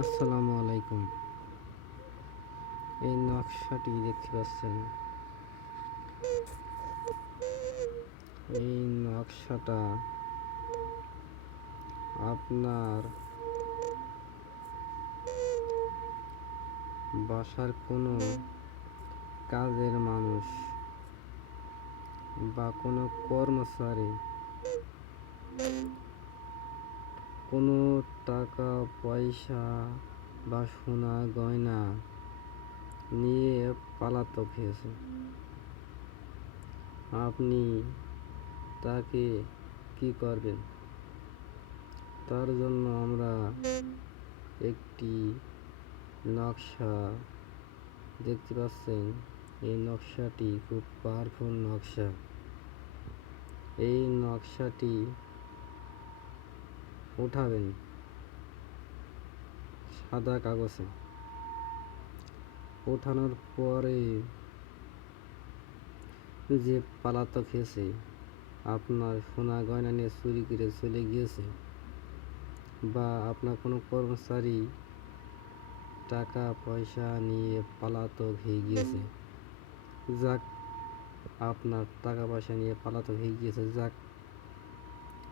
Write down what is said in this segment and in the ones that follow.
আসসালামু আলাইকুম। এই নকশাটি দেখতে পাচ্ছেন। এই নকশাটা আপনার বাসার কোনো কাজের মানুষ বা কোনো কর্মচারী কোনো টাকা পয়সা বা সোনা গয়না নিয়ে পলাতক হয়েছে। আপনি তাকে কি করবেন? তার জন্য আমরা একটি নকশা দেখতে পাচ্ছেন। এই নকশাটি খুব পাওয়ারফুল নকশা। এই নকশাটি উঠাবেন সাদা কাগজে। ওঠানোর পরে যে পলাতক হয়েছে, আপনার সোনা গয়না নিয়ে চুরি করে চলে গিয়েছে, বা আপনার কোনো কর্মচারী টাকা পয়সা নিয়ে পলাতক হয়ে গিয়েছে, যাক আপনার টাকা পয়সা নিয়ে পলাতক হয়ে গিয়েছে, যাক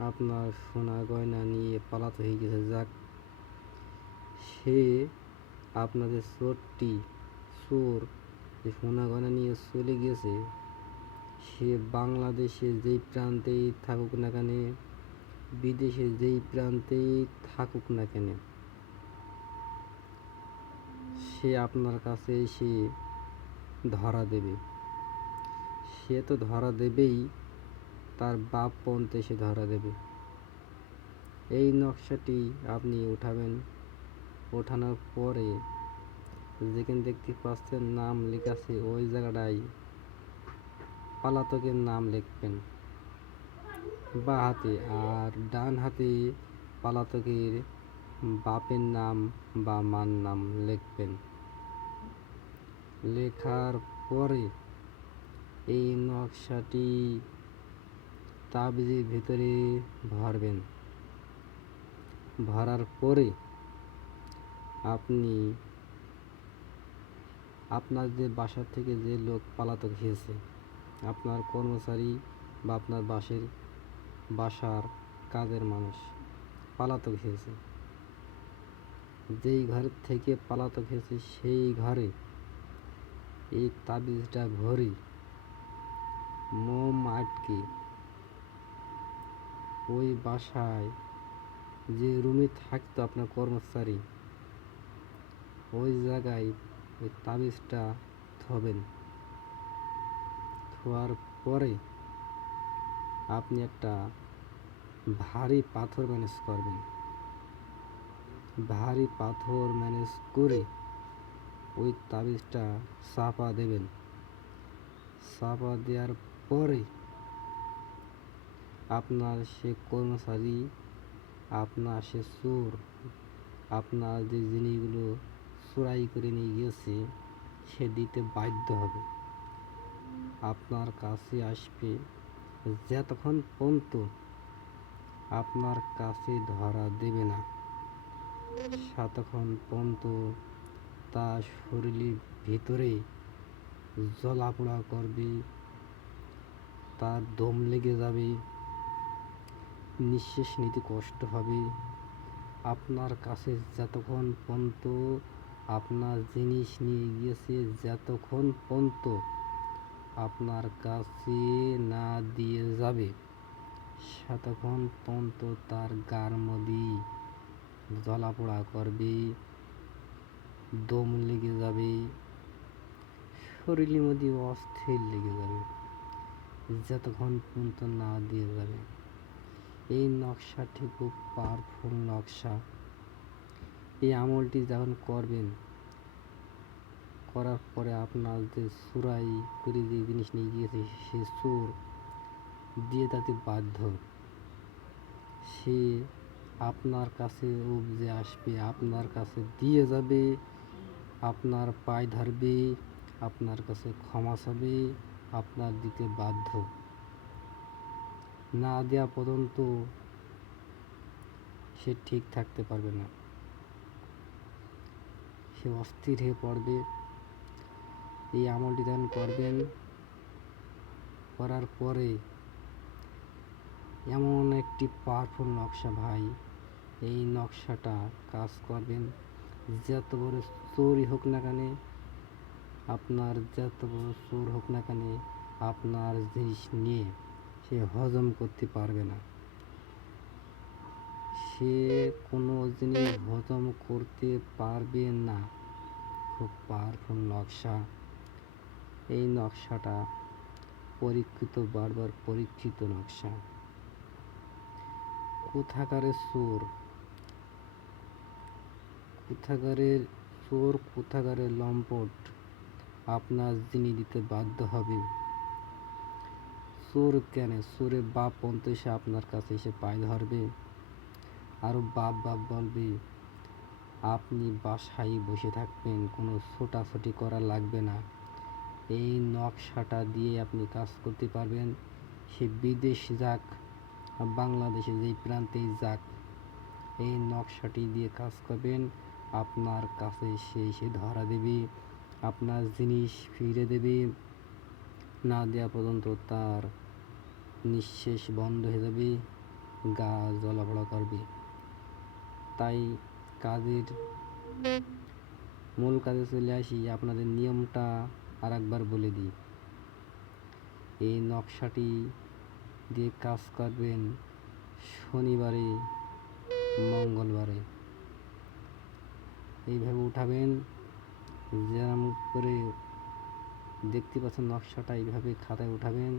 আপনার সোনা গয়না নিয়ে পলাতক হয়ে গিয়েছে, যাক সে আপনাদের চোর যে সোনা গয়না নিয়ে চলে গিয়েছে, সে বাংলাদেশে যেই প্রান্তেই থাকুক না কেন, বিদেশে যেই প্রান্তেই থাকুক না কেন, সে আপনার কাছে এসে ধরা দেবে। সে তো ধরা দেবেই, তার বাপ পর্যন্ত এসে ধরা দেবে। এই নকশাটি আপনি উঠাবেন। ওঠানোর পরে যেখানে দেখতে পাচ্ছেন নাম লেখা আছে, ওই জায়গাটায় পলাতকের নাম লিখবেন বা হাতে, আর ডান হাতে পলাতকের বাপের নাম বা মার নাম লিখবেন। লেখার পরে এই নকশাটি তাবিজের ভিতরে ভরবেন। ভরার পরে আপনি আপনার যে বাসা থেকে যে লোক পলাতক হয়েছে, আপনার কর্মচারী বা আপনার বাসার কাজের মানুষ পলাতক হয়েছে, যেই ঘর থেকে পলাতক হয়েছে সেই ঘরে এই তাবিজটা ভরে মোম আটকে ওই বাসায় যে রুমে থাকতো আপনার কর্মচারী, ওই জায়গায় ওই তাবিজটা থবেন। থোয়ার পরে আপনি একটা ভারী পাথর ম্যানেজ করবেন। ভারী পাথর ম্যানেজ করে ওই তাবিজটা চাপা দেবেন। চাপা দেওয়ার পরে আপনার সে কর্মচারী, আপনার সে চোর, আপনার যে জিনিসগুলো চোরাই করে নিয়ে গিয়েছে, সে দিতে বাধ্য হবে। আপনার কাছে আসবে যতক্ষণ পর্যন্ত আপনার কাছে ধরা দেবে না, ততক্ষণ পর্যন্ত তার শরীরের ভিতরে জ্বলাপোড়া করবে, তার দম লেগে যাবে, নিঃশ্বাস নিতে কষ্ট হবে। আপনার কাছে যতক্ষণ পর্যন্ত আপনার জিনিস নিয়ে গিয়েছে, যতক্ষণ পর্যন্ত আপনার কাছে না দিয়ে যাবে, ততক্ষণ পর্যন্ত তার গার মধ্যে জ্বলাপোড়া করবে, দম লেগে যাবে, শরীরের মধ্যে অস্থির লেগে যাবে, যতক্ষণ পর্যন্ত না দিয়ে যাবে। এই নকশাটি খুব পাওয়ারফুল নকশা। এই আমলটি যখন করবেন, করার পরে আপনার যে চোরাই করে যে জিনিস নিয়ে গিয়েছে, সে চোর দিয়ে তাতে বাধ্য। সে আপনার কাছে অবধি আসবে, আপনার কাছে দিয়ে যাবে, আপনার পায়ে ধরবে, আপনার কাছে ক্ষমা চাবে, আপনার দিতে বাধ্য। না দেওয়া পর্যন্ত সে ঠিক থাকতে পারবে না। সে অস্থির হয়ে পড়বে। এই আমলটি যখন করবেন, করার পরে এমন একটি পাওয়ারফুল নকশা ভাই, এই নকশাটা কাজ করবেন। যত বড় চোরই হোক না কেন, আপনার যত বড় চোর হোক না কেন, আপনার জিনিস নিয়ে সে হজম করতে পারবে না। সে কোনো জিনিস হজম করতে পারবে না। খুব পাওয়ারফুল নকশা। এই নকশাটা পরীক্ষিত, বারবার পরীক্ষিত নকশা। কোথাকারের চোর, কোথাকারের লম্পট আপনার জিনিস দিতে বাধ্য হবে। চোর কেন, চোরের বাপ পর্যন্ত এসে আপনার কাছে এসে পায়ে ধরবে, আরও বাপ বাপ বলবে। আপনি বাসায় বসে থাকবেন, কোনো ছোটাছুটি করা লাগবে না। এই নকশাটা দিয়ে আপনি কাজ করতে পারবেন। সে বিদেশ যাক, বাংলাদেশে যেই প্রান্তেই যাক, এই নকশাটি দিয়ে কাজ করবেন। আপনার কাছে সে এসে ধরা দেবে, আপনার জিনিস ফিরে দেবে। না দেওয়া পর্যন্ত তার নিঃশ্বাস বন্ধ হয়ে যাবে, গা জ্বলাপোড়া করবে। তাই মূল কাজে চলে আসি। আপনাদের নিয়মটা আর একবার বলে দিই। এই নকশাটি দিয়ে কাজ করবেন শনিবারে, মঙ্গলবারে। এইভাবে উঠাবেন, যেরকম করে দেখতে পাচ্ছেন নকশাটা, এইভাবে খাতায় উঠাবেন।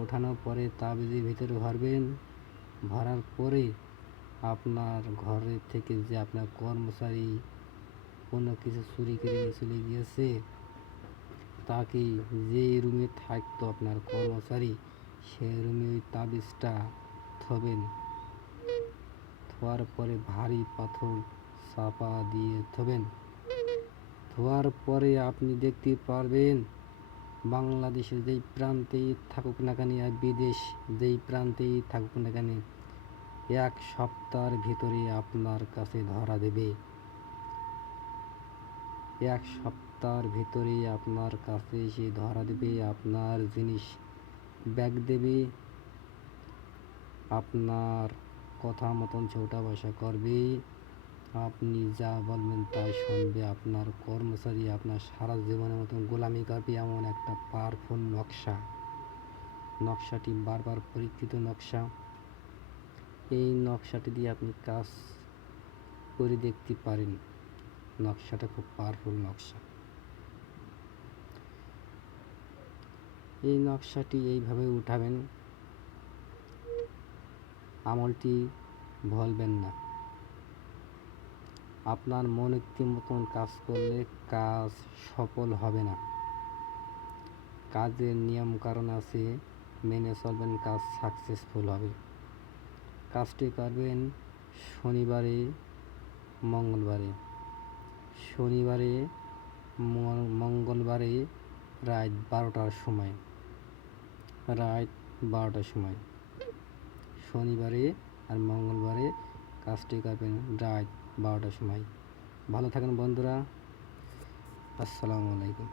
ওঠানোর পরে তাবিজের ভিতরে ভরবেন। ভরার পরে আপনার ঘরের থেকে যে আপনার কর্মচারী কোনো কিছু চুরি করে নিয়ে চলে গিয়েছে, তাকে যে রুমে থাকতো আপনার কর্মচারী, সেই রুমে ওই তাবিজটা থবেন। থোয়ার পরে ভারী পাথর চাপা দিয়ে থবেন। ধোয়ার পরে আপনি দেখতে পারবেন, বাংলাদেশের যেই প্রান্তেই থাকুক না কেন আর বিদেশ যেই প্রান্তেই থাকুক না কেন, 1 সপ্তাহের ভিতরে আপনার কাছে ধরা দেবে। 1 সপ্তাহের ভিতরে আপনার কাছে এসে ধরা দেবে। আপনার জিনিস ব্যাগ দেবে, আপনার কথা মতন ছোটা বসা করবে, আপনি যা বলবেন তাই শুনবে। আপনার কর্মচারী আপনার সারা জীবনের মতন গোলামি করবে। এমন একটা পাওয়ারফুল নকশা। নকশাটি বারবার পরীক্ষিত নকশা। এই নকশাটি দিয়ে আপনি কাজ করে দেখতে পারেন। নকশাটা খুব পাওয়ারফুল নকশা। এই নকশাটি এইভাবে উঠাবেন, আমলটি ভুলবেন না। আপনার মনোক্তি মতন কাজ করলে কাজ সফল হবে না। কাজের নিয়ম কারণ আছে, মেনে চলবেন, কাজ সাকসেসফুল হবে। কাজটি করবেন শনিবারে, মঙ্গলবারে। শনিবারে, মঙ্গলবারে রাত 12টার সময়। শনিবারে আর মঙ্গলবারে কাজটি করবেন রাত 12টার সময়। ভালো থাকেন বন্ধুরা। আসসালামু আলাইকুম।